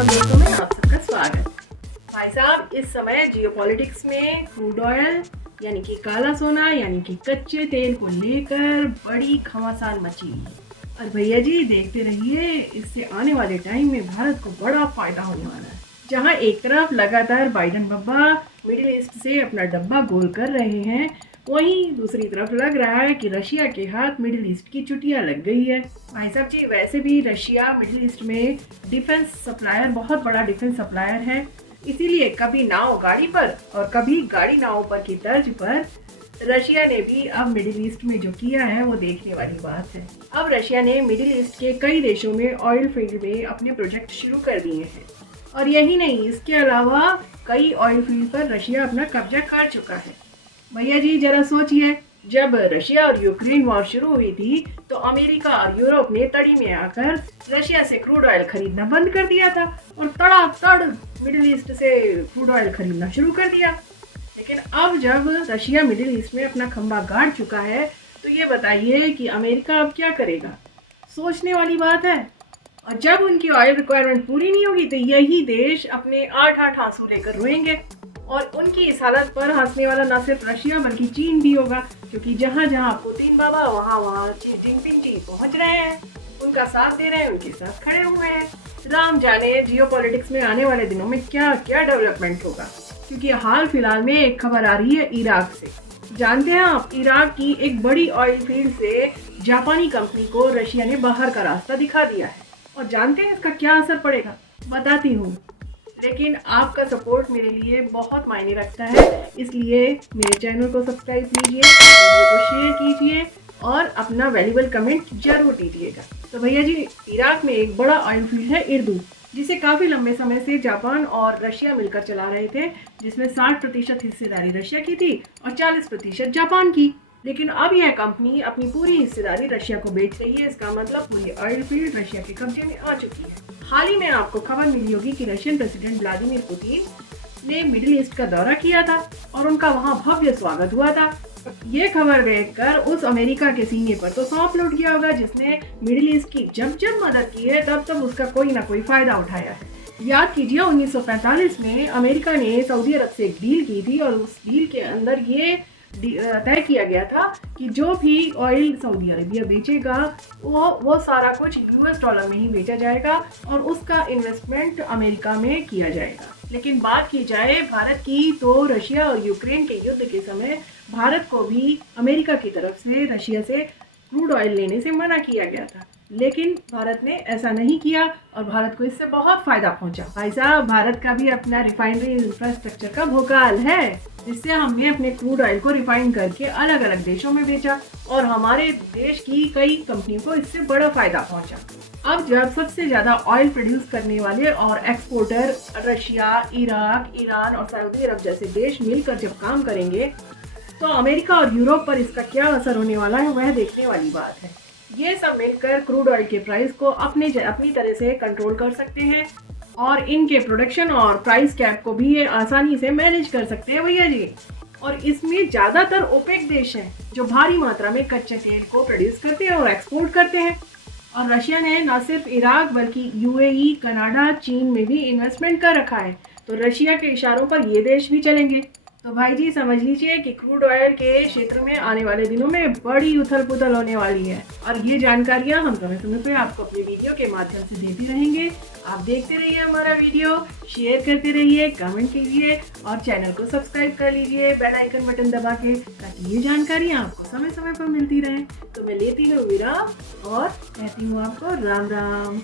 तमाम दोस्तों में आप सबका स्वागत। भाई साहब, इस समय जियोपॉलिटिक्स में क्रूड ऑयल यानी कि काला सोना यानी कि कच्चे तेल को लेकर बड़ी घमासान मची है। और भैया जी देखते रहिए, इससे आने वाले टाइम में भारत को बड़ा फायदा होने वाला है। जहां एक तरफ लगातार बाइडन बब्बा मिडिल ईस्ट से अपना डब्बा गोल कर रहे हैं, वहीं दूसरी तरफ लग रहा है कि रशिया के हाथ मिडिल ईस्ट की चुटिया लग गई है। भाई साहब जी, वैसे भी रशिया मिडिल ईस्ट में डिफेंस सप्लायर, बहुत बड़ा डिफेंस सप्लायर है। इसीलिए कभी नाव गाड़ी पर और कभी गाड़ी नाव पर की तर्ज पर रशिया ने भी अब मिडिल ईस्ट में जो किया है वो देखने वाली बात है। अब रशिया ने मिडिल ईस्ट के कई देशों में ऑयल फील्ड में अपने प्रोजेक्ट शुरू कर दिए हैं। और यही नहीं, इसके अलावा कई ऑयल फील्ड पर रशिया अपना कब्जा कर चुका है। भैया जी जरा सोचिए, जब रशिया और यूक्रेन वॉर शुरू हुई थी तो अमेरिका और यूरोप ने तड़ी में आकर रशिया से क्रूड ऑयल खरीदना बंद कर दिया था और तड़ातड़ मिडिल ईस्ट से क्रूड ऑयल खरीदना शुरू कर दिया। लेकिन अब जब रशिया मिडिल ईस्ट में अपना खंबा गाड़ चुका है तो ये बताइए कि अमेरिका अब क्या करेगा? सोचने वाली बात है। और जब उनकी ऑयल रिक्वायरमेंट पूरी नहीं होगी तो यही देश अपने 8-8 आंसू लेकर रोएंगे। और उनकी इस हालत पर हंसने वाला न सिर्फ रशिया बल्कि चीन भी होगा, क्योंकि जहाँ जहाँ पुतिन बाबा वहाँ शी जिनपिंग जी पहुँच रहे हैं, उनका साथ दे रहे हैं, उनके साथ खड़े हुए हैं। राम जाने जियोपॉलिटिक्स में आने वाले दिनों में क्या क्या डेवलपमेंट होगा। क्योंकि हाल फिलहाल में एक खबर आ रही है इराक से। जानते हैं आप, इराक की एक बड़ी ऑयल फील्ड से जापानी कंपनी को रशिया ने बाहर का रास्ता दिखा दिया है। और जानते हैं इसका क्या असर पड़ेगा? बताती हूँ, लेकिन आपका सपोर्ट मेरे लिए बहुत मायने रखता है। इसलिए मेरे चैनल को सब्सक्राइब कीजिए, वीडियो को शेयर कीजिए और अपना वैल्यूबल कमेंट जरूर दीजिएगा। तो भैया जी, इराक में एक बड़ा ऑयल फील्ड है इर्दू, जिसे काफ़ी लंबे समय से जापान और रशिया मिलकर चला रहे थे, जिसमें 60% हिस्सेदारी रशिया की थी और 40% जापान की। लेकिन अब यह कंपनी अपनी पूरी हिस्सेदारी रशिया को बेच रही है। इसका मतलब पूरी ऑयल फील्ड रशिया के कब्जे में आ चुकी है। हाल ही में आपको खबर मिली होगी कि रशियन प्रेसिडेंट व्लादिमीर पुतिन ने मिडिल ईस्ट का दौरा किया था और उनका वहां भव्य स्वागत हुआ था। ये खबर देखकर उस अमेरिका के सीने पर तो सौंप लौट गया होगा, जिसने मिडिल ईस्ट की जब जब मदद की है तब तब उसका कोई ना कोई फायदा उठाया है। याद कीजिए, 1945 में अमेरिका ने सऊदी अरब से एक डील की थी और उस डील के अंदर ये तय किया गया था कि जो भी ऑयल सऊदी अरेबिया बेचेगा वो सारा कुछ यूएस डॉलर में ही बेचा जाएगा और उसका इन्वेस्टमेंट अमेरिका में किया जाएगा। लेकिन बात की जाए भारत की, तो रशिया और यूक्रेन के युद्ध के समय भारत को भी अमेरिका की तरफ से रशिया से क्रूड ऑयल लेने से मना किया गया था। लेकिन भारत ने ऐसा नहीं किया और भारत को इससे बहुत फायदा पहुंचा। भाई साहब, भारत का भी अपना रिफाइनरी इंफ्रास्ट्रक्चर का भोकाल है, जिससे हमने अपने क्रूड ऑयल को रिफाइन करके अलग अलग देशों में बेचा और हमारे देश की कई कंपनियों को इससे बड़ा फायदा पहुंचा। अब जब सबसे ज्यादा ऑयल प्रोड्यूस करने वाले और एक्सपोर्टर रशिया, इराक, ईरान और सऊदी अरब जैसे देश मिलकर जब काम करेंगे तो अमेरिका और यूरोप पर इसका क्या असर होने वाला है वह देखने वाली बात है। ये सब मिलकर क्रूड ऑयल के प्राइस को अपनी तरह से कंट्रोल कर सकते हैं और इनके प्रोडक्शन और प्राइस कैप को भी ये आसानी से मैनेज कर सकते हैं भैया जी। और इसमें ज़्यादातर ओपेक देश हैं जो भारी मात्रा में कच्चे तेल को प्रोड्यूस करते हैं और एक्सपोर्ट करते हैं। और रशिया ने न सिर्फ इराक बल्कि यूएई, कनाडा, चीन में भी इन्वेस्टमेंट कर रखा है। तो रशिया के इशारों पर ये देश भी चलेंगे। तो भाई जी समझ लीजिए कि क्रूड ऑयल के क्षेत्र में आने वाले दिनों में बड़ी उथल पुथल होने वाली है। और ये जानकारियां हम समय समय पे आपको अपने वीडियो के माध्यम से देती रहेंगे। आप देखते रहिए हमारा वीडियो, शेयर करते रहिए, कमेंट कीजिए और चैनल को सब्सक्राइब कर लीजिए बेल आइकन बटन दबा के, ताकि ये जानकारियाँ आपको समय समय पर मिलती रहे। तो मैं लेती हूँ विराम और कहती हूँ आपको राम राम।